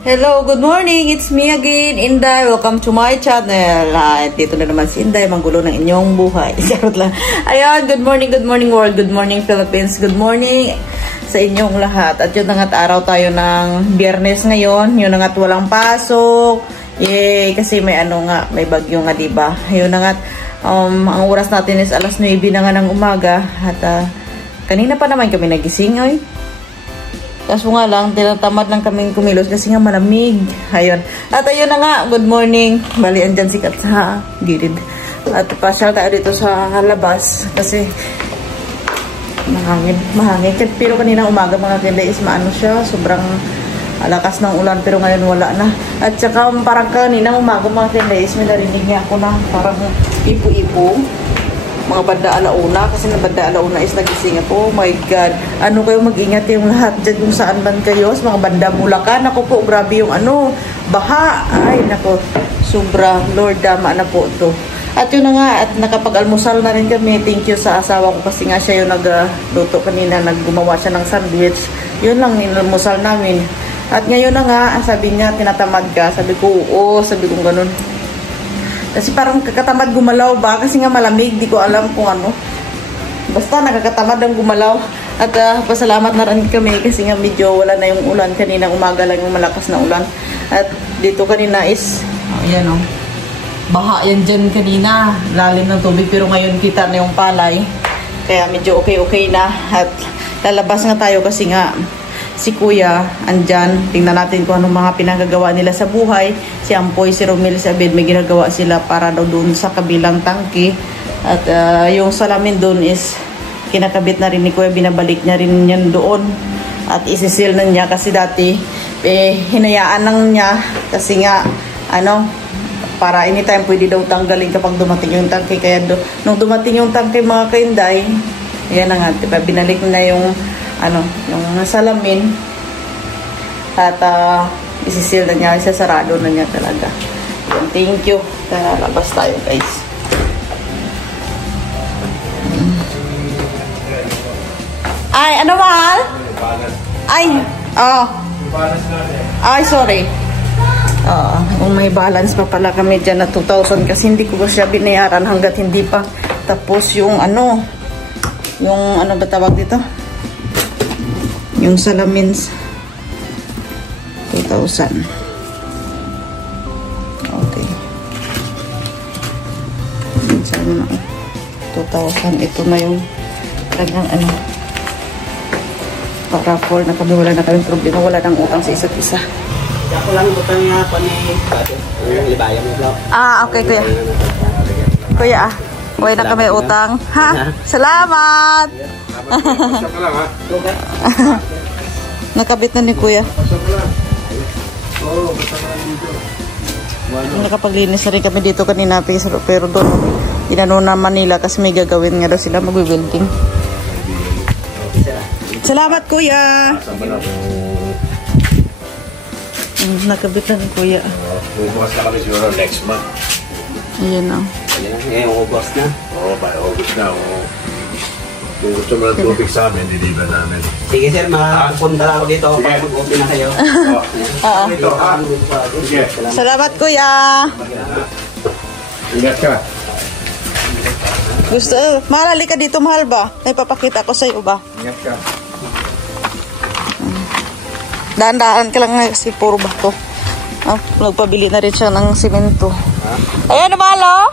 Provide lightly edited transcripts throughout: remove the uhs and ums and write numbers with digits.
Hello, good morning. It's me again, Inday. Welcome to my channel. Dito na naman si Inday, manggulo ng inyong buhay. Charot lang. Ayan, good morning world. Good morning Philippines. Good morning sa inyong lahat. At yun na nga't araw tayo ng Biyernes ngayon. Yun na nga't walang pasok. Yay, kasi may may bagyo nga, diba? Yun na nga't ang oras natin is alas 9 na nga ng umaga. At kanina pa naman kami nagising, oy. Kaso nga lang, tinatamad lang kaming kumilos kasi nga malamig. Ayun. At ayun na nga, good morning. Bali, andyan sikat sa gilid. At pasyal tayo dito sa labas kasi mahangin. Pero kanina umaga mga kenda is maano siya. Sobrang lakas ng ulan pero ngayon wala na. At saka parang kanina umaga mga kenda is may narinig niya ako na parang ipo-ipo. Mga banda alauna, kasi na banda alauna is nagising ako. Oh my God. Ano kayo, mag-ingat yung lahat dyan kung saan man kayo. Sa mga banda Bulacan. Ako po, grabe yung baha. Ay, nako. Sobra. Lord, dama na po to. At yun na nga, at nakapag-almusal na rin kami. Thank you sa asawa ko kasi nga siya yung nagluto kanina. Naggumawa siya ng sandwich. Yun lang, inalmusal namin. At ngayon na nga, sabi niya, tinatamad ka. Sabi ko, oo. Sabi ko ganun. Kasi parang kakatamad gumalaw ba? Kasi nga malamig, di ko alam kung ano. Basta nakakatamad ang gumalaw. At pasalamat na rin kami kasi nga medyo wala na yung ulan. Kanina umaga lang yung malakas na ulan. At dito kanina is, ayan o. Baha yan dyan kanina. Lalim ng tubig pero ngayon kita na yung palay. Kaya medyo okay na. At lalabas nga tayo kasi nga si Kuya andyan. Tingnan natin kung anong mga pinagagawa nila sa buhay. Si Ampoy, si Romel, si Abed, may ginagawa sila para daw doon sa kabilang tangke. At yung salamin doon is kinakabit na rin ni Kuya. Binabalik niya rin yan doon. At isisil na niya kasi dati hinayaan lang niya. Kasi nga para anytime pwede daw tanggalin kapag dumating yung tangke. Kaya nung dumating yung tangke mga kainday, yan na nga, diba? Binalik na yung yung salamin at isisil na niya, isasarado na niya talaga. Yan, thank you. Labas tayo guys. Ay, ano mahal? Ay, ay, sorry. Kung may balance pa pala kami dyan na 2,000 kasi hindi ko siya binayaran hanggat hindi pa tapos yung yung ba tawag dito? Yung salamins 2,000. Okay. Sana na 2,000. Ito na yung talagang para for na kami, wala na kaming problema, wala nang utang sa isa't isa. Ako lang utang nga pa ni libayang mo. Okay kuya. Kuya wala na kami utang. Ha? Salamat! Nakabit na ni Kuya. Nakapaglinis na rin kami dito kanina pero doon inano na Manila kasi may gagawin nga daw sila, mag-building. Salamat Kuya. Nakabit na ni Kuya. Bukas na kami siguro next month. Ayan o. Ngayong August na. Oo, by August na. Kung gusto mo ng tubig sa amin, deliver namin. Sige sir, makapunta lang ako dito para mag-open na kayo. Oo. Sige. Salamat Kuya. Ingat ka. Gusto, mahalali ka dito, mahal ba? May papakita ko sa'yo ba? Ingat ka. Daan-daan ka lang kasi puro bato. Nagpabili na rin siya ng simento. Ayan, mahal.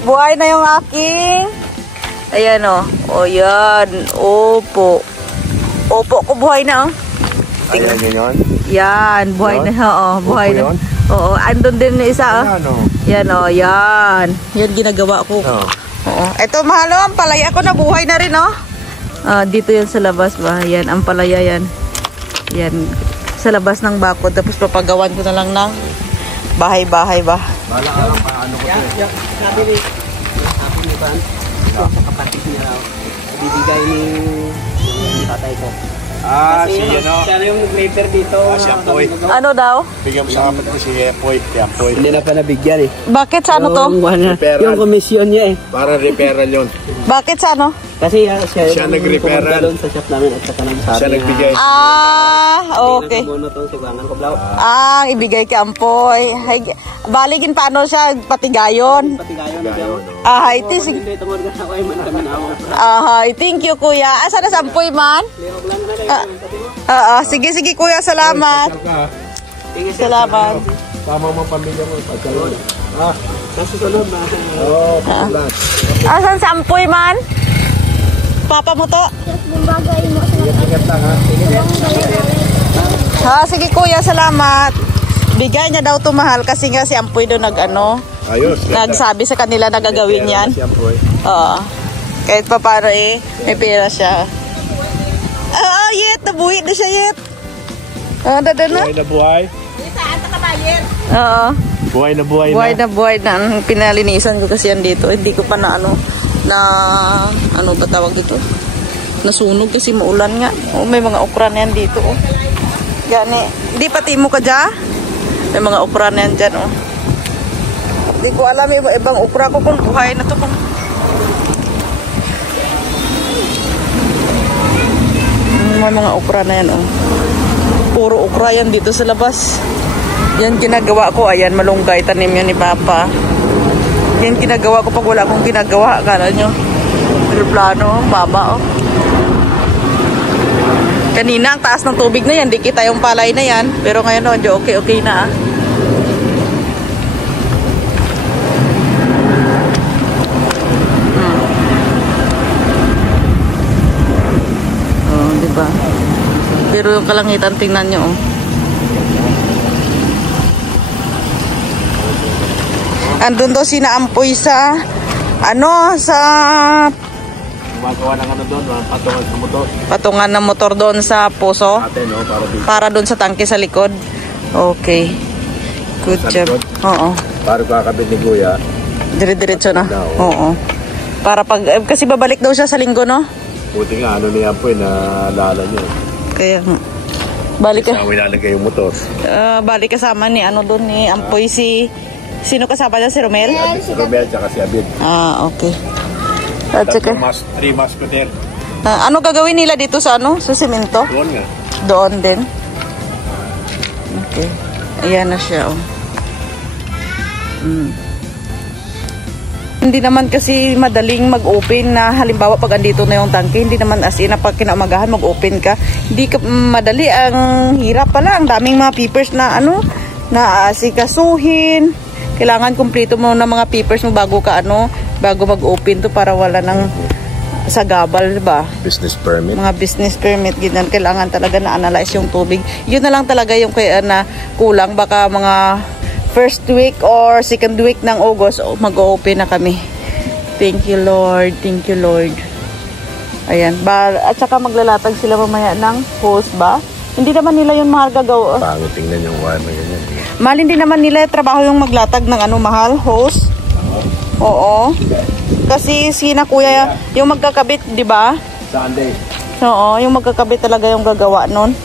Buhay na yung aking. Ayan o. O yan. Opo. Opo ko buhay na o. Ayan yun? Yan. Buhay na. Oo. Buhay na. Oo. Andun din na isa o. Yan o. Yan. Yan ginagawa ko. Oo. Ito mahal o. Ang palaya ko na buhay na rin o. Dito yan sa labas ba. Yan. Ang palaya yan. Yan. Sa labas ng bakod. Tapos papagawan ko na lang ng bahay-bahay ba. Bala ka lang paano ko ito. Sabi ni Ban, sa kapatid niya raw, bibigay ni tatay ko. Siya na yung nag-repair dito. Si Ampoy. Ano daw? Bigyan mo sa kapatid ko si Ampoy. Hindi na pa nabigyan eh. Bakit sa ano to? Yung komisyon niya eh. Para reparal yun. Bakit sa ano? Kasi siya nag-reparal sa shop namin at saka nagsabi siya nagbigay. okay. Ah, ibigay kay Ampoy. Baligin paano siya patigayon? Ay, thank you kuya. Asa na sa Ampoy man? Sige kuya, salamat. Salamat. Tama mo pamilya mo pagkalon. Susunod na. Asan sa Ampoy man? Papa mo to? Sige kuya, salamat. Bigay niya daw to mahal kasi nga si Ampoy doon nagsabi sa kanila na gagawin yan. Kahit pa para may pera siya. Yet, nabuhi na siya yet. Buhay na buhay. Buhay na buhay na. Buhay na buhay na. Pinalinisan ko kasi yan dito. Hindi ko pa na ano ba tawag dito? Nasunog kasi maulan nga. May mga okra na yan dito. Gani. Hindi pati mo ka dyan? May mga okra na yan dyan. Hindi ko alam ibang okra ko kung buhay na to. May mga okra na yan. Puro okra yan dito sa labas. Yan ginagawa ko. Ayan, malunggay. Tanim yan ni Papa. Yan ginagawa ko pag wala akong ginagawa. Akala nyo. Aeroplano. Baba Kanina ang taas ng tubig na yan. Di kita yung palay na yan. Pero ngayon okay na diba? Pero yung kalangitan tingnan nyo Andun daw sina Ampoy sa gumagawa ng doon, patungan ng motor. Patungan ng motor doon sa puso? Para doon sa tangke sa likod? Okay. Good job. Oo. Para kakabit ni Kuya. Dire-diretso na? Oo. Para kasi babalik daw siya sa linggo, no? Buti nga, ni Ampoy na lala niya. Kaya balik ka. Kasama ilalagay yung motor. Balik kasama ni doon ni Ampoy Sino kasama niya? Si Romel? Si Romel tsaka si Abid. Okay. At saka 3 musketeer. Ano gagawin nila dito sa sa semento? Doon nga. Doon din. Okay. Ayan na siya Hindi naman kasi madaling mag-open na halimbawa pag andito na yung tangke, hindi naman as in na pag kinaumagahan mag-open ka. Hindi ka madali, ang hirap pala. Ang daming mga papers na na asikasuhin. Kailangan kumpleto mo ng mga papers mo bago ka bago mag-open to para wala nang sagabal, diba? Business permit. Mga business permit, ganyan. Kailangan talaga na-analyze yung tubig. Yun na lang talaga yung kaya na kulang. Baka mga first week or second week ng August, mag-open na kami. Thank you, Lord. Thank you, Lord. Ayan. At saka maglalatag sila mamaya ng hose ba? Hindi naman nila yung mahal gagawa. Pangit tingnan yung wire na ganyan. Mahal, hindi naman nila trabaho yung maglatag ng mahal, hose. Oo. Kasi sina kuya, yung magkakabit, di ba? Sunday. Oo, yung magkakabit talaga yung gagawa nun.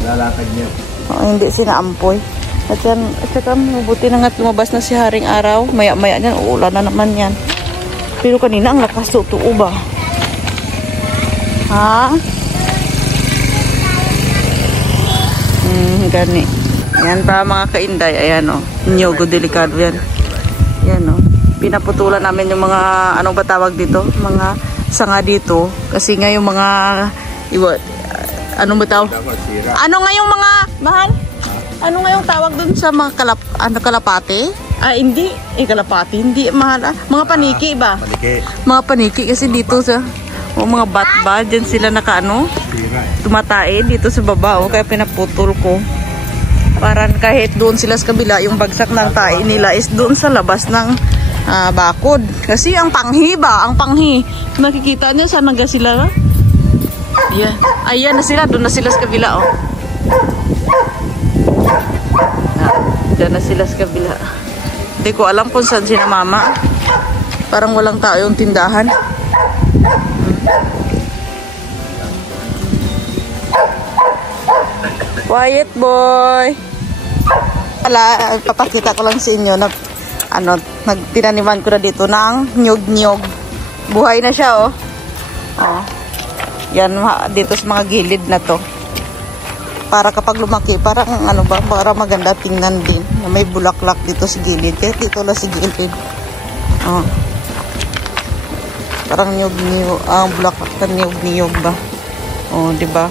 Lalatag niya. Hindi sina Ampoy. At saka mabuti na nga lumabas na si Haring Araw. Maya-maya niyan, uulan na naman yan. Pero kanina ang lakas tutuo ba? Ha? Gani. Yan pa mga kainday. Ayan Nyogo delikado yan. Yan Pinaputulan namin yung mga, ano ba tawag dito? Mga sanga dito. Kasi nga yung mga, ano ba tawag? Ano nga yung mga, mahal? Ano nga yung tawag dun sa mga kalapate? Hindi. Kalapate. Hindi, mahal. Mga paniki ba? Paniki. Mga paniki kasi dito sa, mga bat-ba. Diyan sila tumatae dito sa baba. Kaya pinaputol ko. Para kahit doon sila sa kabila, yung bagsak ng tae nila is doon sa labas ng bakod. Kasi ang panghi ba? Ang panghi. Makikita nyo saan naga sila? Ayan. Ayan na sila. Doon na sila sa kabila. Diyan na sila sa kabila. Hindi ko alam kung saan sila mama. Parang walang tao yung tindahan. Quiet boy. Papakita ko lang sa inyo na tinaniman ko na dito ng nyog-nyog. Buhay na siya Yan dito sa mga gilid na to. Para kapag lumaki, parang ano ba, para maganda tingnan din. Na may bulaklak dito sa gilid. Kaya dito lang sa gilid. Oh. Parang niyog-niyog, bulaklak na niyog-niyog ba? Oh, di ba?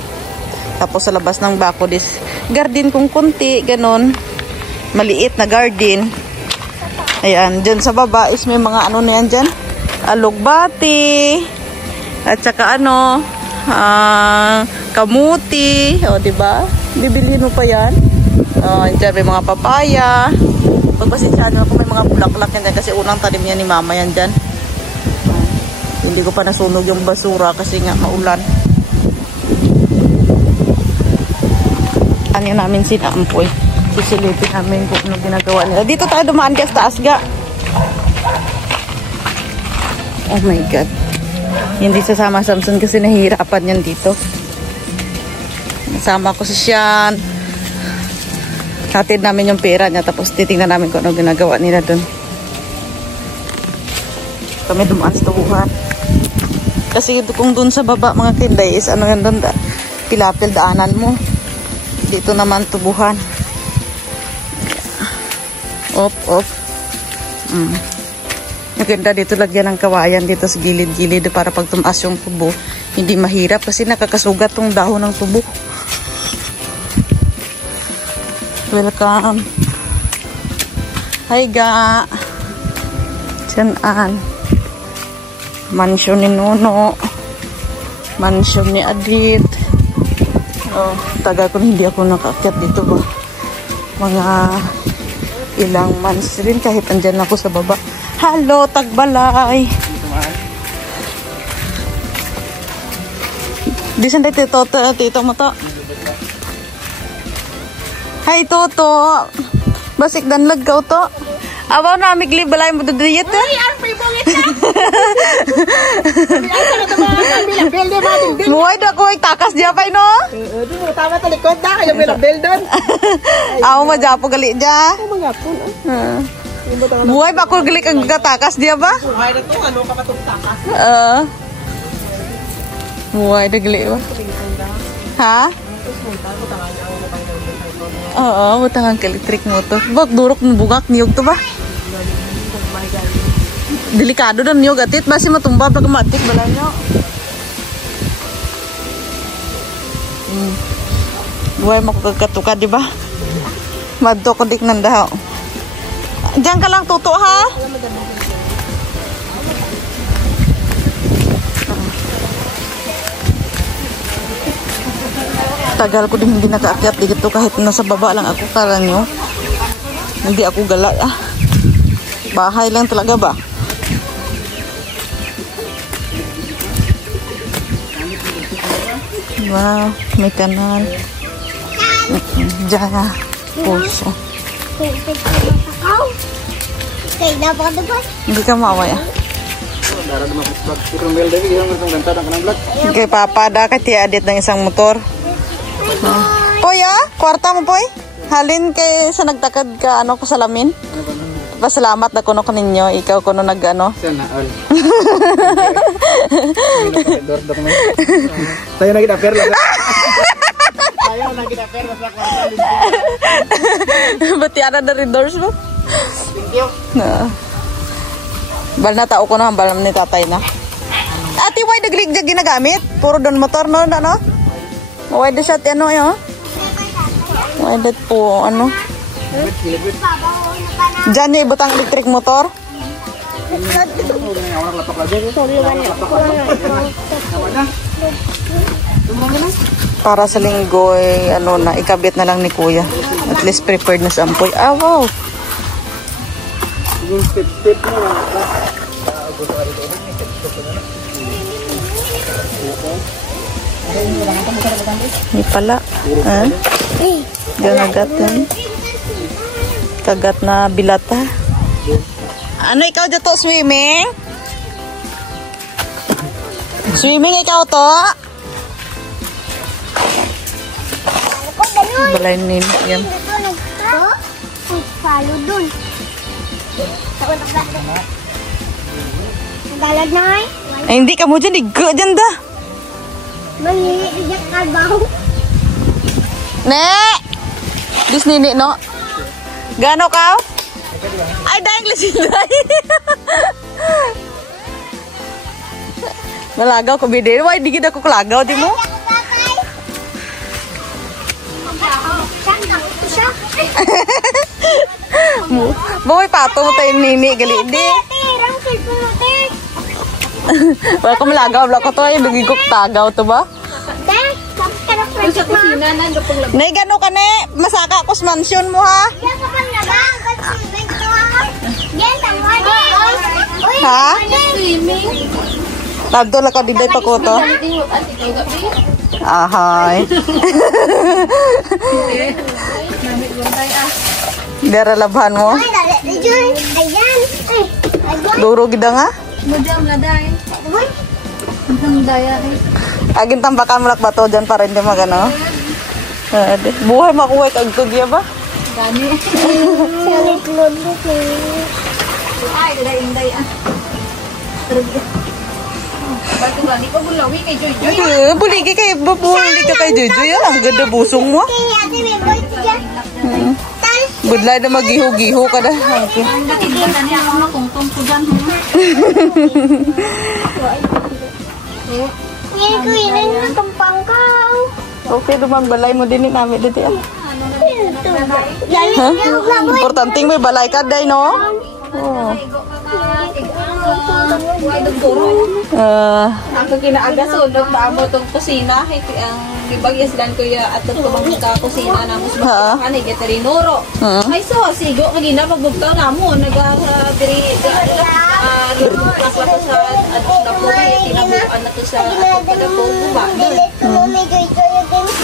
Tapos sa labas ng bako is garden kung kunti, ganon. Maliit na garden. Ayan, dyan sa baba is may mga ano na yan dyan. Alugbati. At saka ano, kamuti. O, diba? Bibilhin mo pa yan. Dyan may mga papaya. Pagpasensyahan ako may mga bulaklak yan dyan kasi unang tanim niya ni mama yan dyan. Hindi ko pa nasunog yung basura kasi nga maulan. Ano namin sinampoy. Sisilipin namin kung ano ginagawa nila. Dito tayo dumaan ka sa taas ga. Oh my God. Hindi sasama Samson kasi nahihirapan yan dito. Nasama ko si Sian. Hatid namin yung pera niya tapos titingnan namin kung ano ginagawa nila dun. Kami dumaan sa tubuhan. Kasi kung dun sa baba mga kinday is ano yan dun, pilapil daanan mo. Dito naman tubuhan. Op. Maganda dito lagyan ng kawayan dito sa gilid-gilid para pag tumaas yung tubo, hindi mahirap kasi nakakasugat tong dahon ng tubo. Welcome. Hi ga. Diyan mansion ni Nono. Mansion ni Adit. Oh, tagal ko hindi ako nakaakyat dito ba. Mga ilang months rin kahit andyan ako sa baba. Hello, Tagbalay. Di saan tayo tito mo to? Hi, Toto. Basik dan lagaw to. Awaw na, migli balay mo duduyit. Uy, ang pribongit na. Muhay na ko, takas diya pa, no? Di mo, tama sa likod na. Kayo may label doon. Ako madyapo gali diya. Ako magapon. Muhay ba ko gali kang takas diya ba? Muhay na to, ano ka pa itong takas? Muhay na gali ba? Ha? Oo, butangan ka electric motor. Bak, durok ng bungak niyog to ba? Delikado na niyog atit. Basi matumba pag matik balay nyo. Buhay makakatuka, di ba? Madto ko dik nandahaw. Diyan ka lang, Tuto, ha? Tagal ko din hindi nakaakyat dito kahit nasa baba lang ako kala nyo. Hindi ako gala. Bahay lang talaga ba? Wow, may kanal. Diyan na. Puso. Hindi ka maaway kay Papa da kay Adit ng isang motor. Poy kwarta mo poy. Halin kay sa nagtakad ka ano ko salamin. Pasalamat na kuno kaninyo ikaw kuno nagano. Sana all. Tayo na kita perla. Tayo na kita perla sa kwarta. Bati ana na rin doors mo. Thank you. Na. Bal na tao ko na bal ni tatay na. Ati why daglig ginagamit? Puro don motor no ano? Why the shot ano yo? Why that po ano? Diyan niya ibutang electric motor. Para sa linggo ano na ikabit na lang ni Kuya. At least prepared na sa ampoy. Ah wow. Step mo na. Ini pala. Ganagat yan. Kagat na bilata. Ano ikaw dito swimming? Swimming ikaw to? Balay ni yan. Follow dun. Galad na ay? Ay, hindi ka mo dyan. Iga dyan da. Mangiiyak ka ba? Ne! Dis nini, no? Gano ka? Ay, dahil lasinday. Malagaw ko bidin. Why, di kita ko kalagaw, di mo? Boy, pato mo tayo nini, gali di. Wala ko malagaw, wala ko to ay bigigok tagaw to ba? Sa kusina na lupong labas. Nay, gano ka ne? Masaka kos mansion mo ha? Ha? Tado lang ka biday pa ko to. Ahay. Dara labhan mo? Duro gida nga? Mudam na dahil. Ang daya rin. Agin tambakan mo lakbato dyan para hindi magano. Buhay makuha kagtugya ba? Gani. Ay, inday ah. Bakit lagi ko bulawi kay Joy? Buligi kay buligi ka kay Joy. Ang ganda busong mo. Budlay na magiho-giho ka na. Ang gatigyan niya ako na tungtong ko dyan. Ngayon ko yun na tumpang ka. Okay, duman balay mo din namin dito. Ha? Importante may balay ka day, no? Oh. Ang kinaaga sudok ba mo tong kusina ang gibagyas dan ko ya at ko bang ka kusina na mo sa kanay veterinoro. Ay so sigo magina pagbugtaw namo naga diri lupas la ko sa at na po tinabuan na to sa ato kada po ba.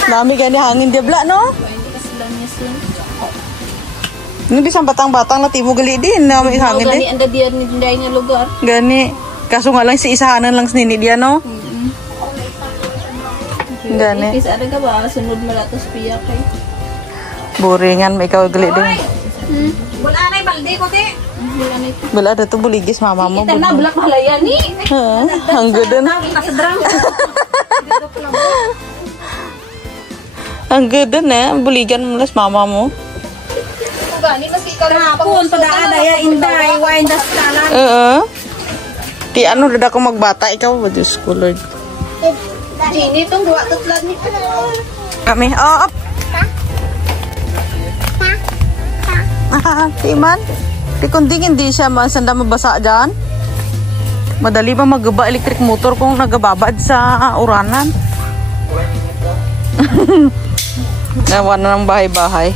Nami gani hangin diabla, no? Hindi kasi lang niya sin. Hindi bisang batang-batang na timo gali din. Nami hangin Gani din. anda diyan ni dinday nga lugar. Gani. Kaso nga lang si isahanan lang nini dia, no? Gani. Is ada ka ba sunod malatos piya kay. Boringan may ikaw gali din. Wala nay balde ko te. Wala nay. Bala dato buligis mama mo. Kita na bulak malaya ni. Ang ganda na. Kita sa drama. Ang ganda na. Buligan mo las mama mo. Gani mas ikaw hapon pada ya inday wine das kalan. Ti ano dada ko magbata ikaw ba Diyos ko Lord. Jini tong dua tutlat ni. Kami. Oh. Timan. Di kundi hindi siya masanda mabasa dyan. Madali ba magaba electric motor kung nagababad sa uranan? Nawan na ng bahay-bahay.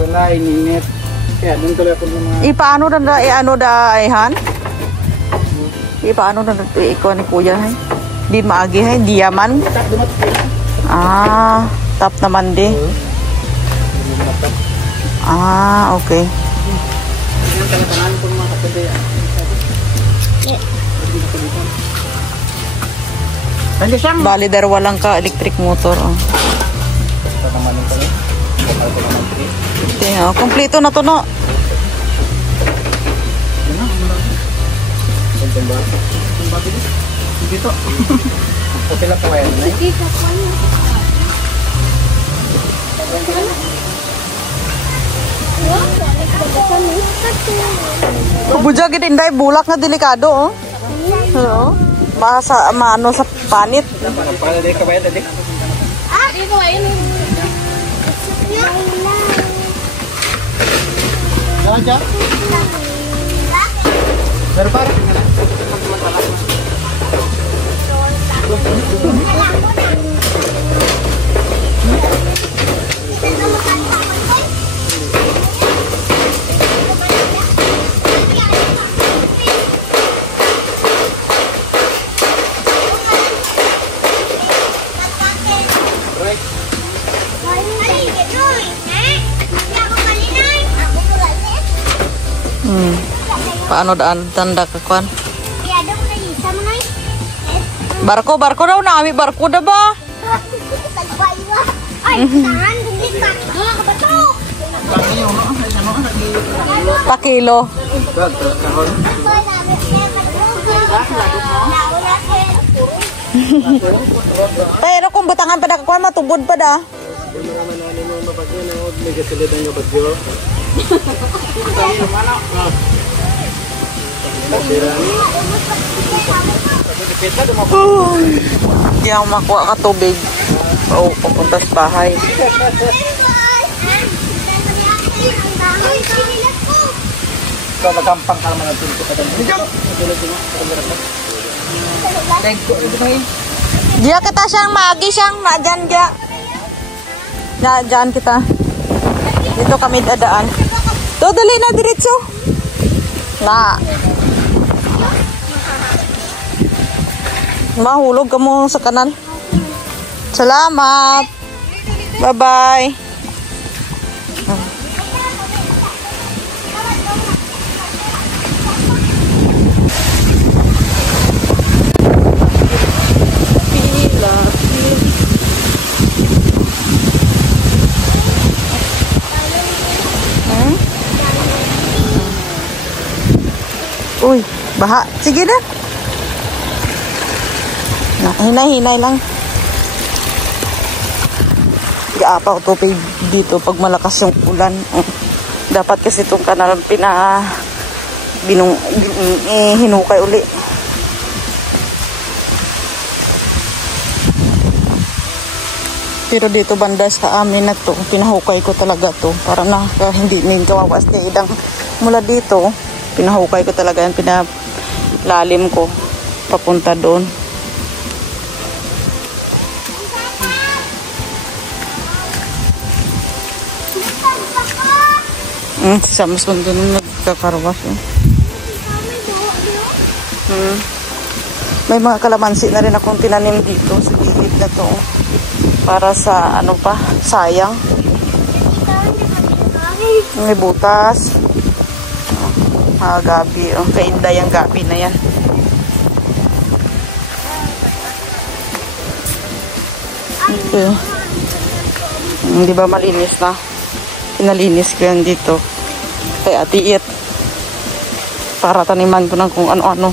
Balay, ninit. Kaya doon tuloy ako ng mga... Ipaano na ano da ayhan? Ipaano na ikaw ni kuya hay? Di maagi hay, diyaman. Ah, tap naman di. Ah, okay. Yung talatangan ko mga kapatid. Nandiyo siya. Bali darwa lang ka electric motor. Oh. Okay, oh. Kompleto na to no. Dito. Puti lang po yan. Kubujag din dai bulak na delikado oh. Hello. Masa maano sa panit. Para dito ka ba yan, Dadi? Di ko ayun. Jaja. Pero para. Paano daan tanda ka kwan? Barko daw nami barko da ba? Ay, tahan, bumit ka. Kabato. Pakilo. Pero kung butangan pa na kakuha, matubod pa da. Hindi mo naman nanin mo mabagyo na huwag may gasilid ang mabagyo. Hindi ako makuha ka tubig. O, pupunta sa bahay. Ikaw nagampang ka naman ang tulog ka doon. Diya kita siyang magi siyang nadyan diya. Nadyan kita. Dito kami dadaan. Dali na diretso. Na. Mahulog ka mo sa kanan. Salamat. Bye-bye. Uy, baha. Sige na. Hinay-hinay lang. Gaapaw tubig dito pag malakas yung ulan. Dapat kasi itong kanal hinukay uli. Pero dito banda sa amin na to, pinahukay ko talaga to para na hindi nin kawawas na idang mula dito. Pinahukay ko talaga yan, pinalalim ko papunta doon. Sa mas doon nagkakarwas. May mga kalamansi na rin akong tinanim dito sa gilid na to. Para sa ano pa, sayang. May butas. Gabi. Kainday ang gabi na yan. Okay. Hindi ba malinis na? Pinalinis ko yan dito. Kay Ate It. Para taniman ko ng kung ano-ano.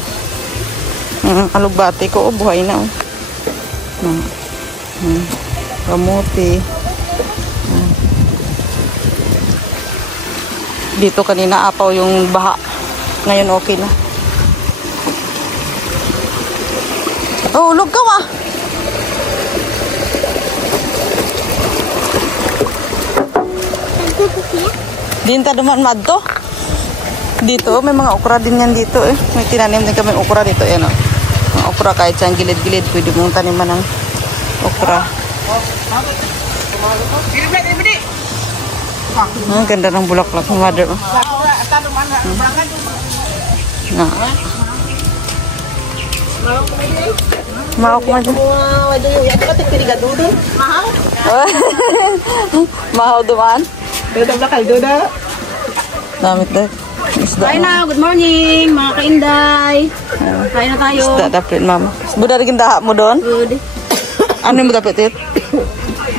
Alugbati ko. Buhay na. Kamuti. Dito kanina apaw yung baha. Ngayon okay na. Oh, ulog ka wa. Dinta duman madto. Dito may mga okra din yan dito eh. May tinanim din kami okra dito eh no. Mga okra kahit sa gilid-gilid pwede mong taniman ng okra. Ang ganda ng bulaklak ng mother. Mahal ko madyan. Mahal dumaan. Damit dahil. Kain na, good morning mga kainday. Kain na tayo. Isda dapat mama. Buda rin dahat mo doon? Good. Ano yung dapat it?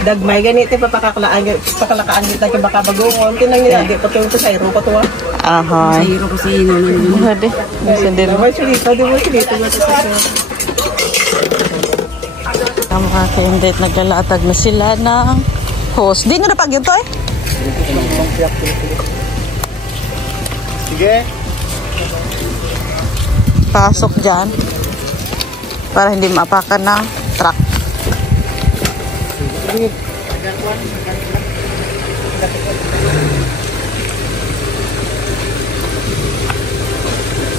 Dagmay ganito papakalakaan kita ka baka bagoon tinang nilagi pati yung sayro pa to. Aha. Sayro kasi naman. Hadi. Sendiri. May chulito di mo chulito. Ang mga ka-indate naglalatag na sila ng hose. Di nga na pag yun to eh? Sige. Pasok dyan. Para hindi maapakan ng truck.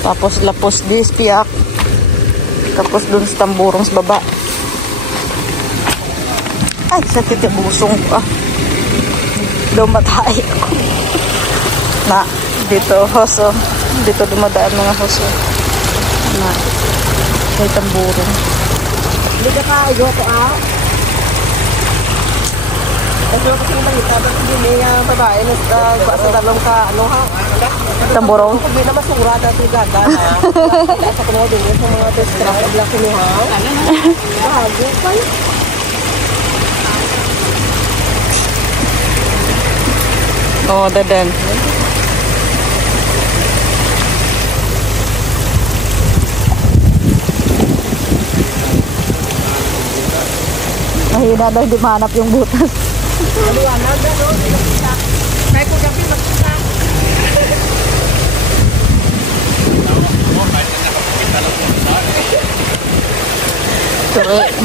Tapos lapos dis piak. Tapos dun sa tamburong sa baba. Ay, sakit yung busong ko. Lumatay ako. Na, dito hoso. Dito dumadaan mga hoso. Na, may tamburong. Hindi ka kayo ko Ito kasi yung balita ba't hindi may babae na sa dalawang ka ano ha? Tamburong? Hindi na masura dati gaga na. Sa kuno din sa mga distract of laki ni ha. Bago pa yun. Oo, dadan. Mahina daw, hindi mahanap yung butas. Correct.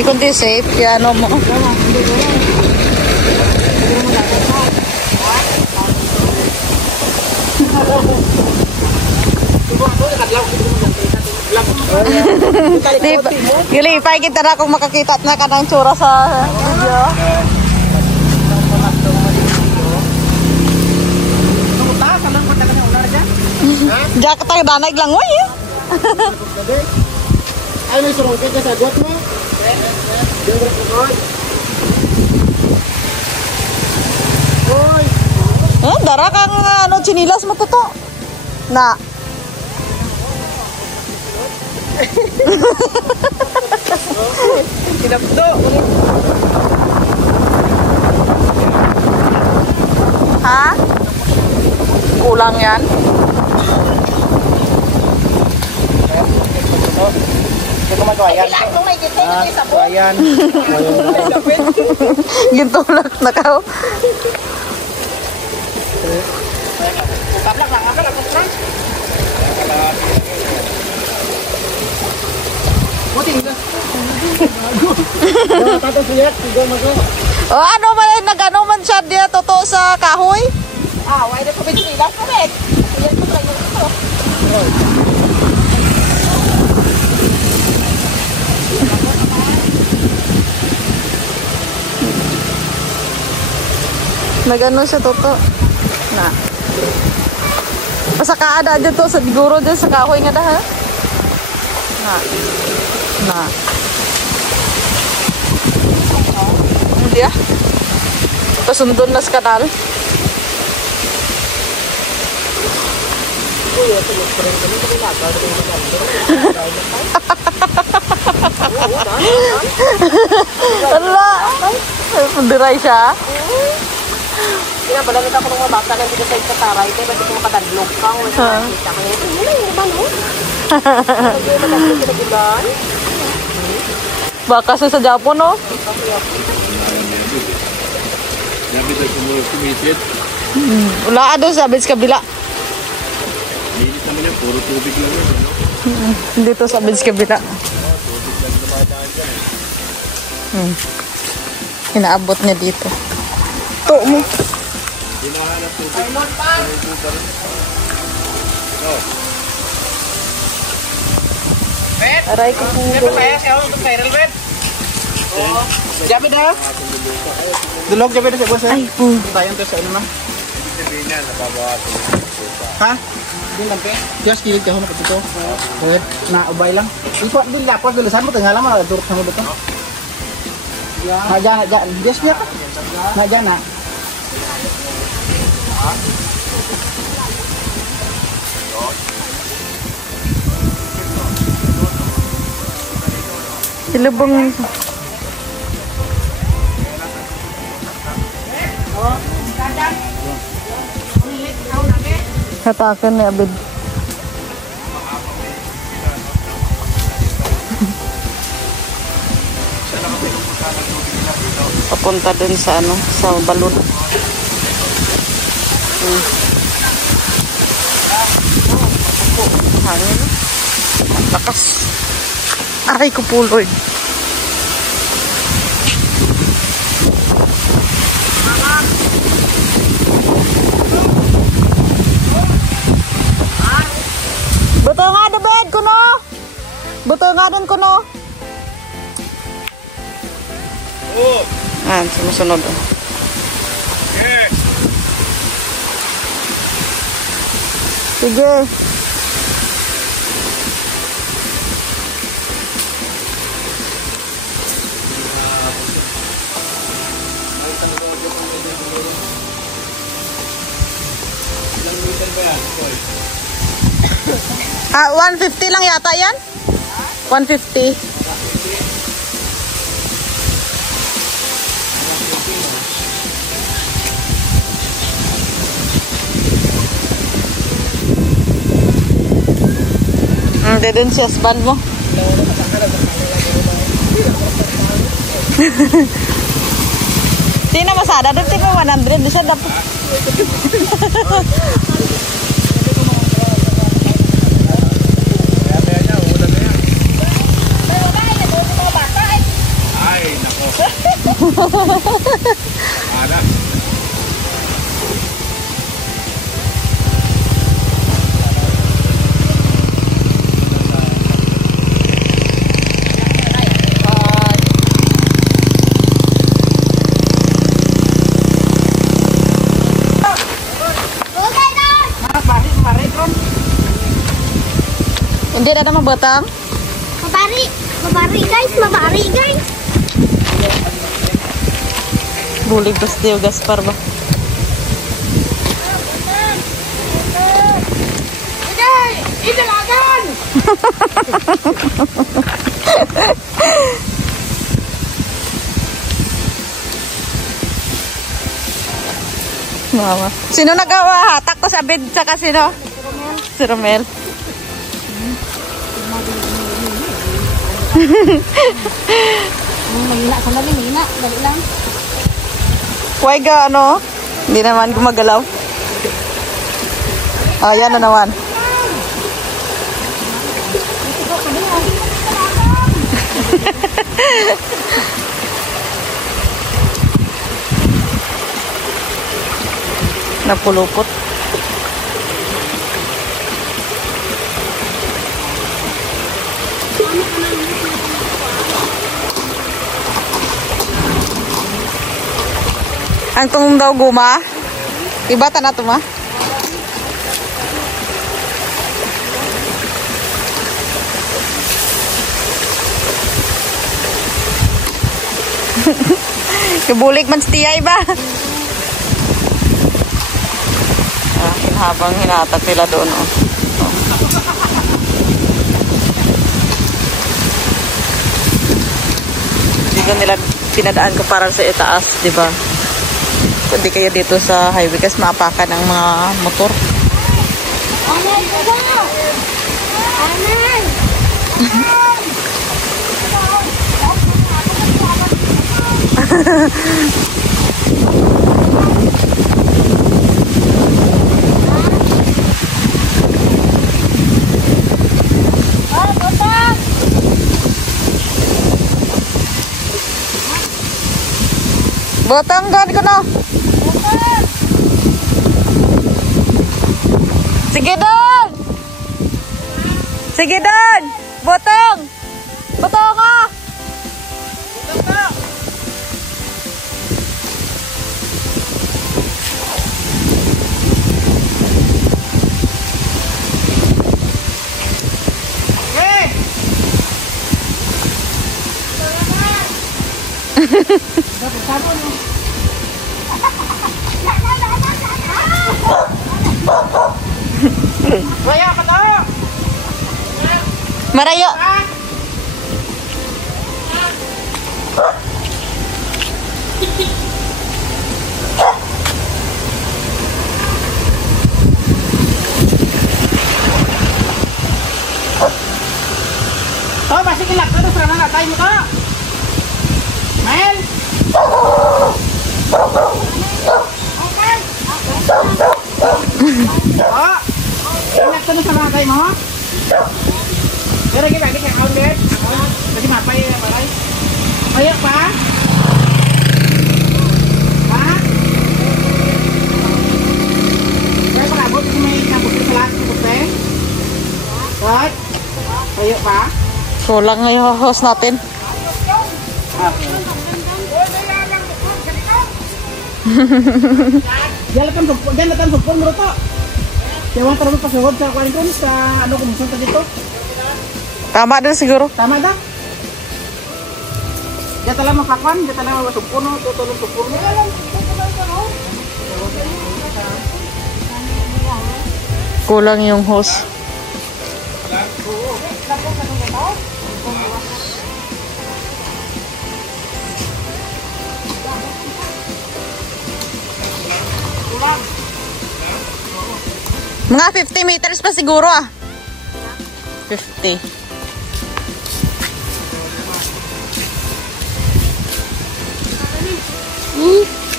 Di kundi safe, kaya ano mo. Gilipay kita na kung makakita na ka ng tsura sa video. Diyan ka tayo danay lang, uy. Ay, may surungkit ka sa got mo? Dara kang ano, chinilas mo to. Na. Kinapdo! Ha? Kulang yan? Ayan. Gintulak na ka. O ano man, nag-ano man siya diya, totoo sa kahoy? Why na ko binilas ko rin? Yan ko lang yung ito. Nag-ano siya, totoo. Na. Pasakaada dyan to, sa diguro dyan sa kahoy nga da, ha? Na. Na. Hindi ah. Pasundon na sa kanal. Ala! Pundiray siya. Pinabalamit ako ng mga bata na dito sa itataray. Kaya ba't ito makadadlog ka? Wala sa nakita ka. Ito yun yung naman, oh. Ito yung madadlog sa nagulan. Baka sa Japon, no? Nabi tayo kumisit. Wala doon sa Abis kabila. Minit naman yan, puro tubig lang yan. Ano? Dito sa Abis kabila. Inaabot niya dito. To mo. Hinahanap tubig. Aray ko po. Jabi na. Dulog jabi na sa boss. Ay po. Tayong to sa ano na. Sabihin niya, nababawasan. Ha? Din lang pe. Just kilig ka ho na dito. Wait, na ubay lang. Iko din lapos gulusan mo tingala mo durok sa mo dito. Na dyan. Just niya ka. Na dyan na. Ilubong. Hatakan ni Abid. Papunta dun sa ano, sa balon. Hangin. Lakas. Aray ko po, Lord. Buto nga, David, kuno. Buto. butanganan ko no. Oh. Sumusunod. Yes. Sige. Ah, 150 lang yata yan? 150. Hindi din siya span mo. Sino masada? Doon tipo 100. Di siya dapat. Ay, nako. Ada. Hindi na naman batang. Mabari. Mabari guys. Mabari guys. Bulig bas Deo Gaspar ba? Idalagan! Mama. Sino nagawa? Hatak ko sa bed sa kasino? Si Romel. Mahina. Sandali. Mahina. Dali lang. Why ga ano? Hindi naman gumagalaw. Oh, yan na naman. Napulupot. Ang tungong daw guma. Iba na to ma. Kebulik man setiay ba? Habang hinatat nila doon. Oh. Dito nila pinadaan ko para sa itaas, di ba? Hindi kayo dito sa highway kasi maapakan ng mga motor. Anan! Anan! Botong doon ko no. Sige doon. Sige doon. Botong. Botong ah. Raya ka to! Marayo. Oh, masih kilak ka to. Sana natay mo to. Mel! Oh! Kilak ka to sa natay mo. Pero lagi lagi kaya kaon din. Kasi mapay maray. Ayak pa? Ha? Kaya pakabot kung may kabot sa lahat ng kupe? What? Ayak pa? Kulang nga yung hose natin. Diyan na tan pagpon mo to. Kaya tara mo pasugod sa kuan ko sa ano kumusunta dito. Tama din siguro. Tama da. Diyan tala mapakwan, diyan tala masugpon no, tutulong supon. Kulang yung hose. Mga 50 meters pa siguro 50.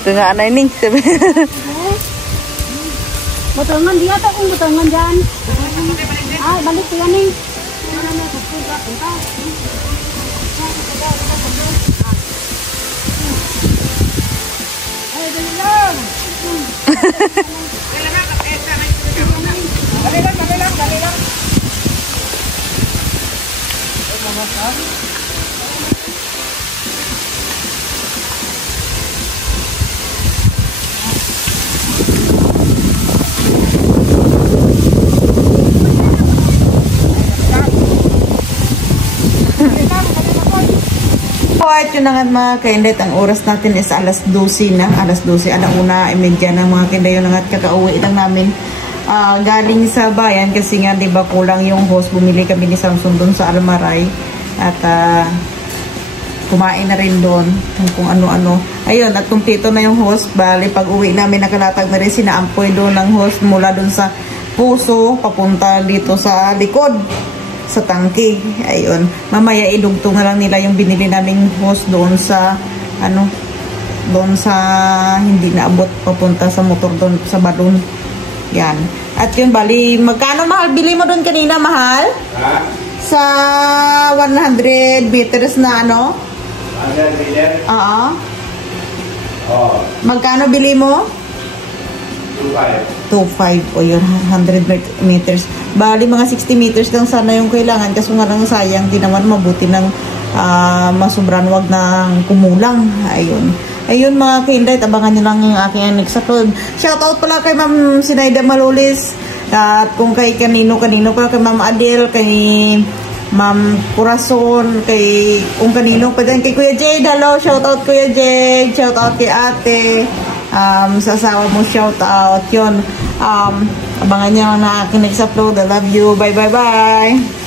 Tengah na ini. Batangan dia tak kung batangan dyan. Balik ko yan eh. Dali lang. At yun na nga mga kaindet, ang oras natin is alas 12 na. Alas 12, alauna, imedya ng mga kaindet yun na nga kakauwi lang namin. Galing sa bayan kasi nga diba kulang yung host. Bumili kami ni Samson doon sa Almaray. At kumain na rin doon kung ano-ano. Ayun, at kumpleto na yung host. Bali, pag uwi namin nakalatag na rin sinaampoy doon ng host mula doon sa puso papunta dito sa likod sa tangke. Ayun. Mamaya idugtong na lang nila yung binili naming hose doon sa doon sa hindi naabot papunta sa motor doon sa balon. Yan. At yun bali, magkano mahal bili mo doon kanina, mahal? Ha? Sa 100 meters na 100 meter? Oo. Oh, Magkano bili mo? 2.5 o yun, 100 meters. Bali, mga 60 meters lang sana yung kailangan. Kaso nga lang sayang, di naman mabuti ng masubran, wag nang kumulang. Ayun mga kainday, abangan nyo lang yung aking next upload. Shoutout pala kay Ma'am Sinaida Malulis. At kung kay kanino pala, kay Ma'am Adel, kay Ma'am Corazon, kung kanino pa dyan, kay Kuya Jade. Hello, shoutout Kuya Jade. Shoutout kay ate. Sa asawa mo, shout out yun. Abangan nyo na aking next upload. I love you. Bye.